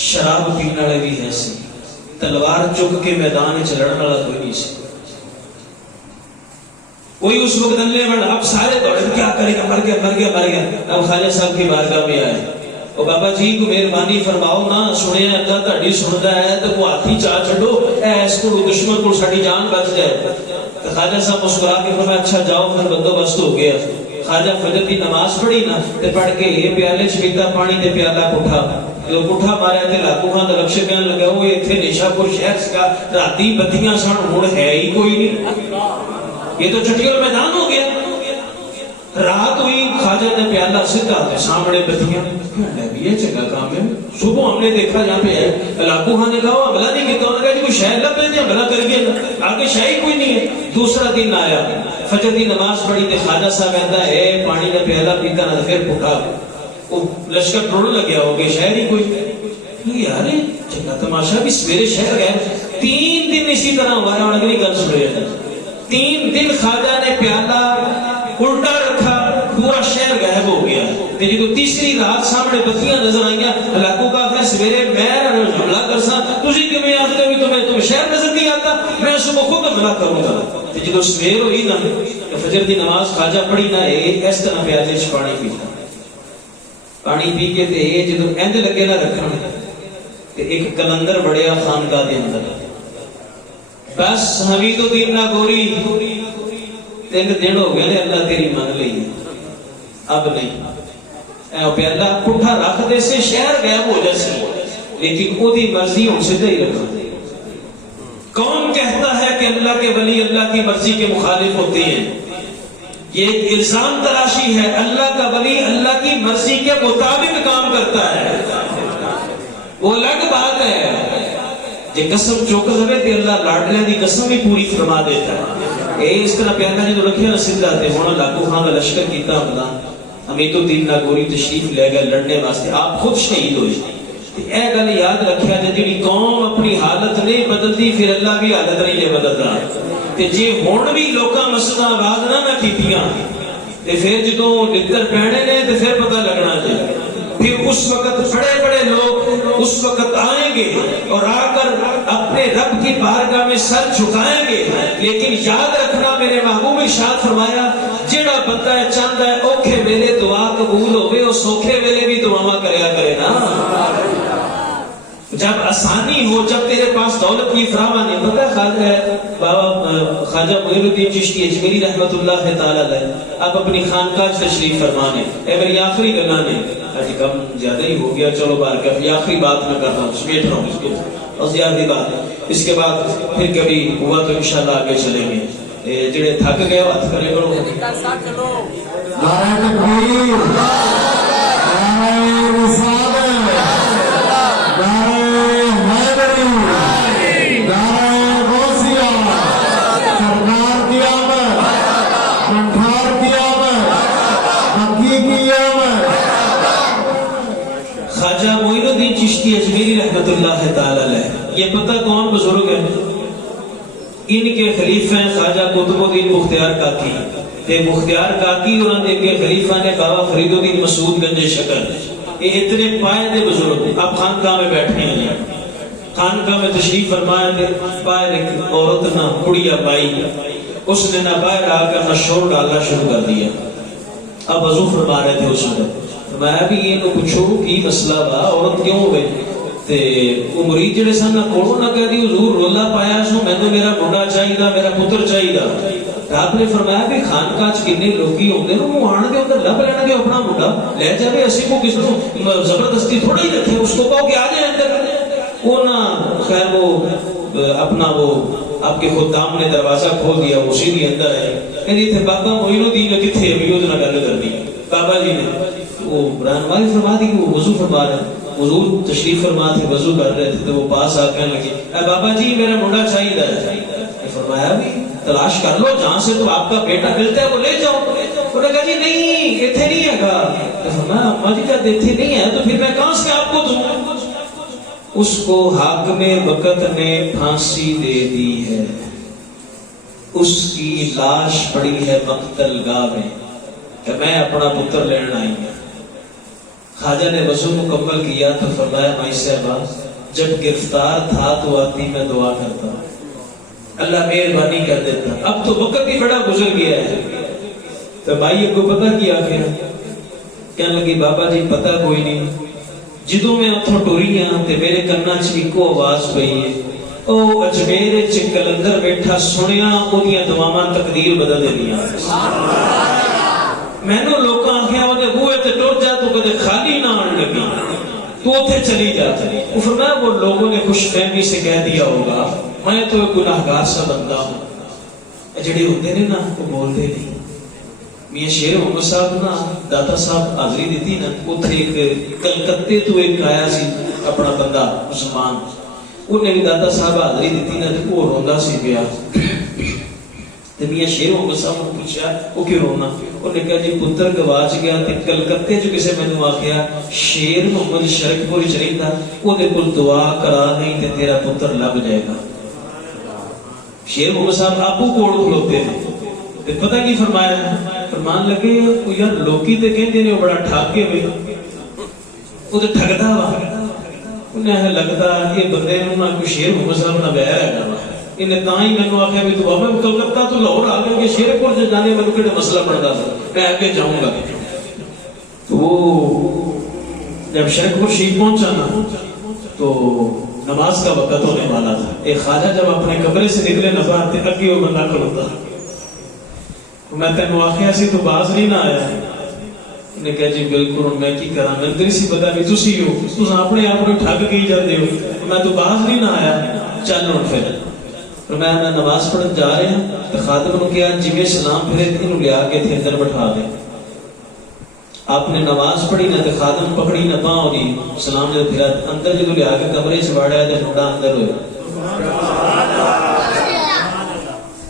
شراب پینے والے بھی ہے سی تلوار چک کے میدان چ لڑن والا کوئی نہیں سی. کوئی اس وقت اللہ بڑھ اب سارے دوڑے کیا کرے گا مر گیا مر گیا مر گیا. اب خواجہ صاحب کی بارگاہ میں آئے اور بابا جی کو مہربانی فرماؤ نا سنے اللہ تہاڈی سندا ہے تو وہ ہاتھی چاہ چھڈو اے اس کو دشمن کو ساڈی جان بچ جائے. تو خواجہ صاحب مسکرا کے فرمایا اچھا جاؤ پھر بندوبست ہو گیا. خواجہ فجر کی نماز پڑھی نا تے پڑھ کے یہ پیالے چ پیتا پانی تے پیالہ پٹھا جو پٹھا ماریا تے لاکھوں خان دا لفظ بیان لگا وہ ایتھے نیشا پور شہر کا راتی بتیاں سن ہن ہے ہی کوئی نہیں. یہ تو چٹیول میدان ہو گیا. رات ہوئی خواجہ نے پیالہ سدھا تے سامنے بتیاں یہ چنگا کام ہے. صبح ہم نے دیکھا جہاں پہ ہے لاکھوں خان نے کہا حملہ نہیں کیا. انہوں نے کہا جی کوئی شہر لب لیتے حملہ کر گیا آگے شاہی کوئی نہیں ہے. دوسرا دن آیا فجر کی نماز پڑھی تے خواجہ صاحب کہتا ہے اے پانی کا پیالہ پیتا نہ پھر پٹھا وہ لشکر ٹوڑنے لگیا ہو گیا شہر ہی کوئی یار چنگا تماشا بھی سویرے شہر گئے 3 دن اسی طرح ہمارا ہوں اگلی گل سن رہے 3 دن خواجہ نے پیالہ الٹا رکھا پورا شہر غائب ہو گیا. جدو تیسری رات سامنے بتیاں نظر آئیاں ہلاکو کا پھر سویرے میں حملہ کرسا تسی کیویں آختے ہو تمہیں شہر نظر نہیں آتا میں صبح خود حملہ کروں گا. جدو سویر ہوئی نا فجر کی نماز خواجہ پڑھی نا اس طرح پیالے چ پانی پیتا پانی پی کے تے جدو اینج لگے نہ رکھن تے ایک کلندر بڑیا خانقاہ دے اندر بس حمید الدین ناگوری 3 دن ہو گئے اللہ تیری مان لئی اب نہیں اے پیالہ پٹھا رکھ دے سے شہر غائب ہو جیسے لیکن وہ دی مرضی ہم سیدھا ہی رکھا. کون کہتا ہے کہ اللہ کے ولی اللہ کی مرضی کے مخالف ہوتے ہیں؟ یہ ایک الزام تراشی ہے. اللہ کا ولی اللہ کی مرضی کے مطابق کام کرتا ہے وہ الگ بات ہے. جے قسم چوک ہوے تے اللہ لاڈلے دی قسم بھی پوری فرما دیتا ہے. اے اس طرح پیالہ جو رکھیا نا سیدھا تے ہن لاکھوں خان دا لشکر کیتا حملہ حمید الدین ناگوری تشریف لے گئے لڑنے واسطے آپ خود شہید ہوئے. اے گل یاد رکھیا جی قوم اپنی حالت نہیں بدلتی پھر اللہ بھی حالت نہیں بدلتا. تے جے ہن بھی لوکاں مسجداں آواز نہ کیتیاں تے پھر جدوں لڑ پینے نے تے پھر پتہ لگنا چاہیے. پھر اس وقت بڑے بڑے لوگ اس وقت آئیں گے اور آ کر اپنے رب کی بارگاہ میں سر جھکائیں گے. لیکن یاد رکھنا میرے محبوب ارشاد فرمایا جیڑا بندہ چاہتا ہے اوکھے ویلے دعا قبول ہوے اور سوکھے ویلے بھی دعاواں کریا کرے نا. جب آسانی ہو جب تیرے پاس دولت کی فراوانی پتہ ہے بابا خواجہ معین الدین چشتی اجمیری رحمت اللہ تعالی علیہ اب اپنی خانقاہ تشریف فرمانے اے میری آخری گلاں نے آج کم زیادہ ہی ہو گیا چلو بار کا آخری بات میں کرتا ہوں سمیٹ رہا ہوں اس کو اور زیادہ بات اس کے بعد پھر کبھی ہوا تو انشاءاللہ آگے چلیں گے. جڑے تھک گئے ہو ہاتھ کھڑے کرو. نعرہ تکبیر نعرہ رسالت خواجہ معین الدین چشتی اجمیری رحمت اللہ تعالی علیہ یہ پتہ کون بزرگ ہے؟ ان کے خلیفہ ہیں خواجہ قطب الدین مختیار کاکی تے مختیار کاکی اور ان کے خلیفہ نے بابا فرید الدین مسعود گنج شکر. یہ اتنے پائے دے بزرگ اب خانقاہ میں بیٹھے ہیں. خانقاہ میں تشریف فرمائے تھے پائے ایک عورت نہ کڑیا بائی اس نے نہ باہر آ کر نہ شور ڈالنا شروع کر دیا. اب وضو فرما رہے تھے اس میں میں بھی یہ پوچھو کی مسئلہ با عورت کیوں ہوئے تے وہ مرید جڑے سن نہ کولوں نہ کہہ دی حضور رولا پایا سو مینوں میرا منڈا چاہیدا میرا پتر چاہیدا. آپ نے فرمایا بھی خانقاہ چ کنے لوکی ہوندے نے وہ آن کے اندر لب لین گے اپنا منڈا لے جاوے. اسی کو کس نو زبردستی تھوڑا ہی رکھے, اس کو کہو کہ آ جائے اندر. وہ نہ خیر وہ اپنا وہ آپ کے خدام نے دروازہ کھول دیا, وہ سیدھی اندر آئے. کہندی تے بابا معین الدین کتھے ابھی اس نال گل کرنی. بابا جی نے وہ رہنمائی فرما دی کہ وہ وضو فرما رہے ہیں. حضور تشریف فرما تھے, وضو کر رہے تھے, تو وہ پاس آ کہنے لگے اے بابا جی میرا منڈا چاہیے ہے. فرمایا بھی تلاش کر لو جہاں سے تو آپ کا بیٹا ملتا ہے وہ لے جاؤ. انہوں نے کہا جی نہیں ایتھے نہیں ہے گا. فرمایا اما جی جب ایتھے نہیں ہے تو پھر میں کہاں سے آپ کو دوں. اس کو حاکم وقت نے پھانسی دے دی ہے, اس کی لاش پڑی ہے مقتل گاہ میں کہ میں اپنا پتر لینا آئی ہوں. خواجہ نے وضو مکمل کیا تو فرمایا مائی صاحبہ جب گرفتار تھا تو آتی میں دعا کرتا, اللہ مہربانی کر دیتا. اب تو وقت ہی بڑا گزر گیا ہے. تو بھائی کو پتہ کیا پھر کہنے لگی بابا جی پتہ کوئی نہیں, جدوں میں اتھوں ٹری ہاں تے میرے کنا چ اکو آواز پئی ہے او اجمیر چ کلندر بیٹھا سنیا اودیاں دعاواں تقدیر بدل دینیاں. مینوں لوکاں آکھیا او دے بوئے تے ٹر جا تو کدے خالی نہ آن لگی تو اوتھے چلی جا. وہ فرمایا وہ لوگوں نے خوش فہمی سے کہہ دیا ہوگا میں تو ایک گناہگار سا بندہ ہوں. جڑے ہوندے نے نا وہ بولدے نہیں. میاں شیر محمد صاحب نا داتا صاحب حاضری دیتی نا, اوتھے ایک کلکتے تو ایک آیا سی اپنا بندہ مسلمان, انہیں بھی داتا صاحب حاضری دیتی نا تو وہ روندا سی پیا. تے میاں شیر محمد صاحب نے پوچھا وہ کیوں رونا. انہوں نے کہا جی پتر گواچ گیا تے کلکتے جو کسے مینوں آکھیا شیر محمد شرک پوری چریندا او دے کول دعا کرا نہیں تے تیرا پتر لب جائے گا. شیر محمد صاحب آپو کوڑ کھلوتے ہیں تے پتہ کی فرمایا, فرمان لگے او یار لوکی تے کہندے نے او بڑا ٹھگ کے وے او تے ٹھگدا وا. انہیں لگتا یہ بندے نوں نہ کوئی شیر محمد صاحب نہ ویر ہے نا, انہیں تاں ہی مینوں آکھیا بھی تو میں کلکتہ تو لاہور آ گیا کہ شیر پور سے جانے مینوں کہڑا مسئلہ پڑدا تھا میں آگے جاؤں گا. تو وہ جب شرک پور شریف پہنچا نا تو نماز کا وقت ہونے والا تھا. ایک خواجہ جب اپنے کمرے سے نکلے نہ باہر تے اگے وہ بندہ کھلوتا, میں تینوں آکھیا سی تو باز نہیں نہ آیا. نے کہا جی بالکل میں کی کراں میں تیری سی پتہ بھی تسی ہو تس اپنے آپ کو ٹھگ کے جاندے ہو, میں تو باز نہیں نہ آیا. چل ہن پھر میں نماز پڑھن جا رہے ہیں تو خادم نے کہا جویں سلام پھرے انہوں لیا کے تھے اندر بٹھا دے. آپ نے نماز پڑھی نہ تو خادم پکڑی نہ پاؤں دی سلام جو پھرا اندر جدوں لیا کے کمرے چ واڑیا تے منڈا اندر ہویا.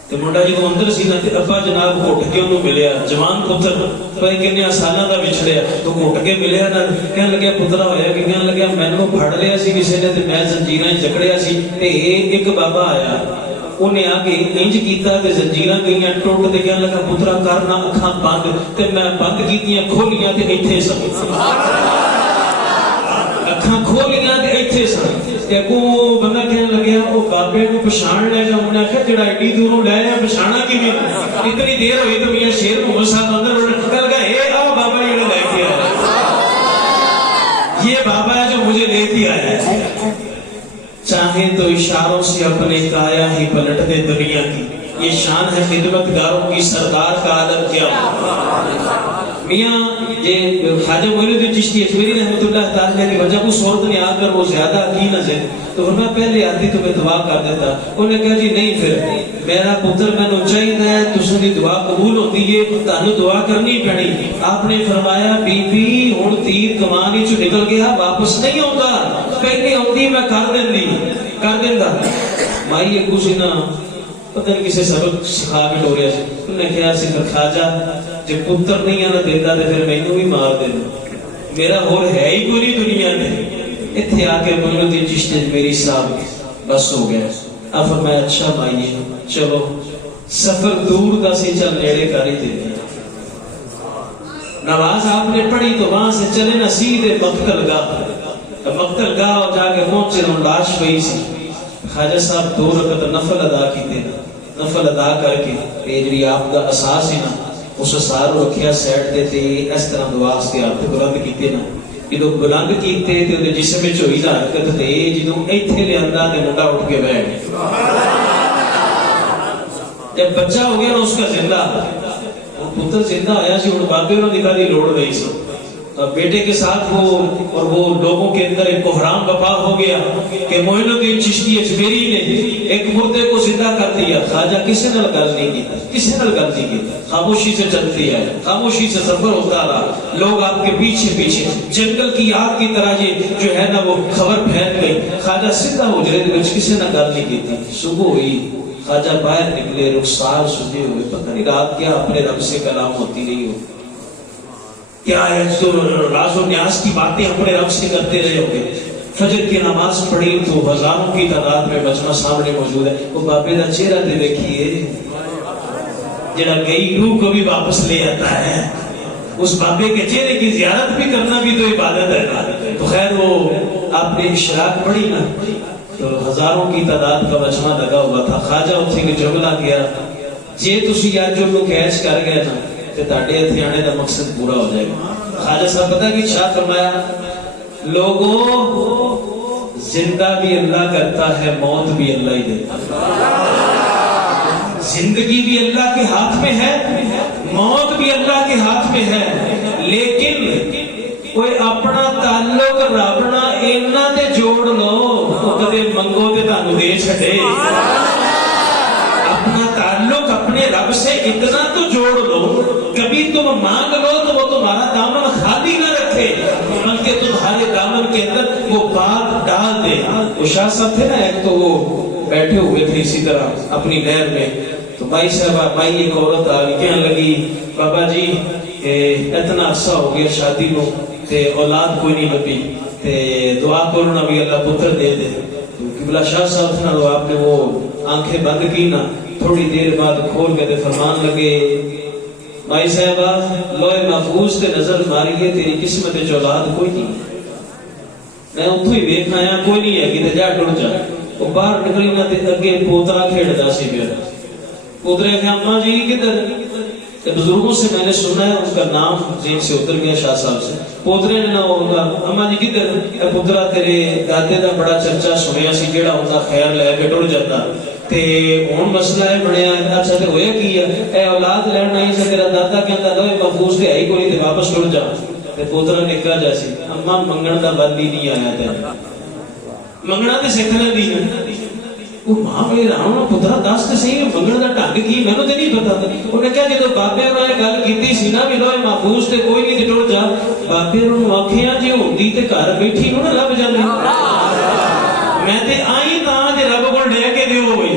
تے منڈا جدوں اندر سی نا تے ابا جناب گھٹ کے انہوں ملیا, جوان پتر پر کنے سالاں دا وچھڑیا تو گھٹ کے ملیا نا کہنے لگا پترا ہویا کہ کہنے لگا مینوں پھڑ لیا سی کسے نے تے میں زنجیراں جکڑیا سی تے ایک بابا آیا انہیں آگے انج کیتا تے زنجیراں گئیاں ٹوٹ تے کہنے لگا پترا کر نہ اکھاں بند تے میں بند کیتیاں کھولیاں تے ایتھے سن اکھاں کھولیاں تے ایتھے سن. تے کو بندہ کہنے لگا او بابے نوں پہچان لے گا. انہوں نے آکھیا جڑا ایڈی دوروں لے آیا پہچانا کیویں اتنی دیر ہوئی تو میاں شیر محمد صاحب اندر کہنے لگا اے آ بابا یہ لے کے آیا, یہ بابا ہے جو مجھے لے کے آیا ہے. چاہے تو اشاروں سے اپنے کایا ہی پلٹ دے دنیا کی, یہ شان ہے خدمتگاروں کی سردار کا عالم کیا. میاں یہ خواجہ معین الدین چشتی اجمیری رحمۃ اللہ تعالی کی وجہ اس عورت نے آ کر وہ زیادہ عقیل نہ سے تو میں پہلے آتی تو میں دعا کر دیتا. انہوں نے کہا جی نہیں پھر میرا پتر مینوں چاہیے تساں دی دعا قبول ہوندی ہے تانوں دعا کرنی پڑی. آپ نے فرمایا بی بی ہن تیر کمان وچ نکل گیا واپس نہیں آوندا, پہلے آندی میں کر دیندا. مائی ایک کچھ نہ پتہ نہیں کسی سبق سکھا کے ڈوریا سی. انہوں نے کہا سی خواجہ جے پتر نہیں آنا دیتا تے پھر مینوں بھی مار دینا, میرا ہور ہے ہی کوئی دنیا میں. اتنے آ کے معین الدین چشتی میری صاحب بس ہو گیا. اب فرمایا اچھا بھائی چلو سفر دور کا سی چل نیڑے کر ہی دیتے. نماز آپ نے پڑھی تو وہاں سے چلے نا سیدھے مقتل گاہ جا کے پہنچے تو لاش پئی سی. خواجہ صاحب 2 رکعت نفل ادا کیتے, نفل ادا کر کے جی آپ کا اساس ہے نا اس اسار رکھیا سیٹ تے اس طرح دعا سے آپ بلند کیتے نا جدو بلند کیتے تے اودے جسم وچ ہوئی نا حرکت تے جدو ایتھے لیاندا تے منڈا اٹھ کے بیٹھ جب بچہ ہو گیا نا اس کا زندہ پتر زندہ آیا سی ہن بابے انہاں دی کدی لوڑ نہیں سی بیٹے کے ساتھ وہ اور وہ لوگوں کے اندر ایک کوہرام بپا ہو گیا کہ معین الدین چشتی اجمیری نے ایک مردے کو زندہ کر دیا خواجہ کسی نال گل نہیں کی کسی نال گل نہیں کی خاموشی سے چلتی ہے خاموشی سے سفر ہوتا رہا لوگ آپ کے پیچھے پیچھے جنگل کی آگ کی طرح یہ جو ہے نا وہ خبر پھیل گئی خواجہ سیدھا حجرے دے وچ کسی نال گل نہیں کی تھی صبح ہوئی خواجہ باہر نکلے رخسار سجے ہوئے پتہ نہیں رات کیا اپنے رب سے کلام ہوتی رہی ہو کیا ہے تو راز و نیاز کی باتیں اپنے رب سے کرتے رہے ہوں گے فجر کی نماز پڑھی تو ہزاروں کی تعداد میں مجمع سامنے موجود ہے وہ بابے کا چہرہ تے دیکھیے جڑا گئی روح کو بھی واپس لے آتا ہے اس بابے کے چہرے کی زیارت بھی کرنا بھی تو عبادت ہے تو خیر وہ آپ نے اشراق پڑھی نا تو ہزاروں کی تعداد کا مجمع لگا ہوا تھا خواجہ اتھے کے جملہ کیا جے تسی آج جو لوگ کیچ کر گئے نا کہ تاڑے اتھے آنے دا مقصد پورا ہو جائے گا خواجہ صاحب پتہ کہ شاہ فرمایا لوگوں زندہ بھی اللہ کرتا ہے موت بھی اللہ ہی دیتا زندگی بھی اللہ کے ہاتھ میں ہے موت بھی اللہ کے ہاتھ میں ہے لیکن کوئی اپنا تعلق ربنا اینا تے جوڑ لو کدے منگو تے تانوں دے چھڈے اپنا تعلق اپنے رب سے اتنا تو جوڑ لو کبھی تم مانگ لو تو وہ تمہارا دامن خالی نہ رکھے بلکہ تمہارے دامن کے اندر وہ بات ڈال دے وہ شاہ صاحب تھے نا ایک تو وہ بیٹھے ہوئے تھے اسی طرح اپنی نہر میں تو مائی صاحب مائی ایک عورت آ گئی کہنے لگی بابا جی اتنا عرصہ ہو گیا شادی کو تے اولاد کوئی نہیں بنی تے دعا کرو نا بھی اللہ پتر دے دے تو قبلہ شاہ صاحب تھے نا تو آپ نے وہ آنکھیں بند کی نا تھوڑی دیر بعد کھول کے فرمان لگے مائی صاحبہ لوہے محفوظ تے نظر ماریے تیری قسمت وچ اولاد کوئی نہیں میں اتھوں ہی ویکھ آیا کوئی نہیں ہے کہ جا ٹر جا وہ باہر نکلی نہ تے اگے پوترا کھیڈدا سی میرا پوترے کہ اماں جی کدھر تے بزرگوں سے میں نے سنا ہے ان کا نام ذہن سے اتر گیا شاہ صاحب سے پوترے نے نہ ہوگا اماں جی کدھر اے پترا تیرے دادے دا بڑا چرچا سنیا سی جیڑا ہوندا خیر لے کے ٹر جاتا تے ہن مسئلہ ہے بنیا اچھا تے ہویا کی ہے اے اولاد لین نہیں سی تیرا دادا کہندا لوے محفوظ تے آئی کوئی تے واپس ٹر جا تے پوترا نکا جا سی اماں منگن دا بند ہی نہیں آیا تے منگنا تے سیکھنا دی وہ ماں میرے راؤں پترا دس تے صحیح منگن دا ڈھنگ کی مینوں تے نہیں پتا انہوں نے کہا جدو بابے انہوں نے گل کیتی سی نا بھی لوے محفوظ تے کوئی نہیں تے ٹر جا بابے انہوں آکھیا جے ہوندی تے گھر بیٹھی انہوں نے لب جاندی میں تے آئی تاں جے رب کول لے کے دیو ہوئی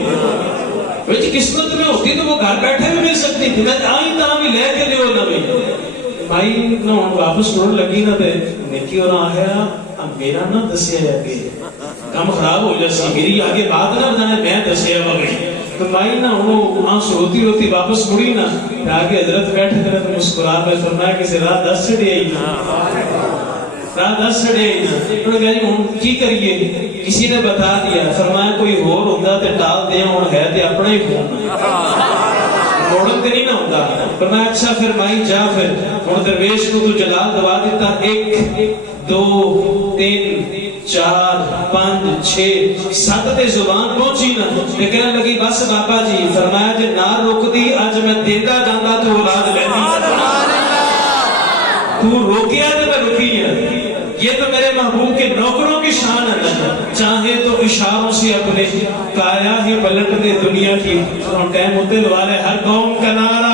وچ قسمت میں ہوتی تو وہ گھر بیٹھے بھی مل سکتی تھی میں آئی تاں بھی لے کے دیو نہ بھی بھائی نہ ہن واپس ٹر لگی نہ تے نیکی اور آیا میرا نہ دسیا ہے کہ کام خراب ہو جاسی میری آگے بات نہ جانے میں دسیا وگے تو مائی نہ انہوں آنسو روتی روتی واپس مڑی نا آگے حضرت بیٹھے حضرت مسکرا میں فرمایا کسی رات 10 چھڑے آئی نا رات 10 چھڑے آئی نا انہوں نے کہا جی ہم کی کریے کسی نے بتا دیا فرمایا کوئی اور ہوتا تے ٹال دیا ہوں ہے تے اپنا ہی فون موڑن تے نہیں نہ ہوتا فرمایا اچھا پھر مائی جا پھر ہوں درویش کو تو جلال دوا دیتا 1 2 3 4 5 6 7 تے زبان پہنچی نا تے کہنے لگی بس بابا جی فرمایا جے نہ رک دی اج میں دیندا جاندا تو اولاد لیندی تو روکیا تے میں رکی ہے یہ تو میرے محبوب کے نوکروں کی شان ہے چاہے تو اشاروں سے اپنے کایا ہی پلٹ دے دنیا کی ٹائم ہوتے والے ہر قوم کا نعرہ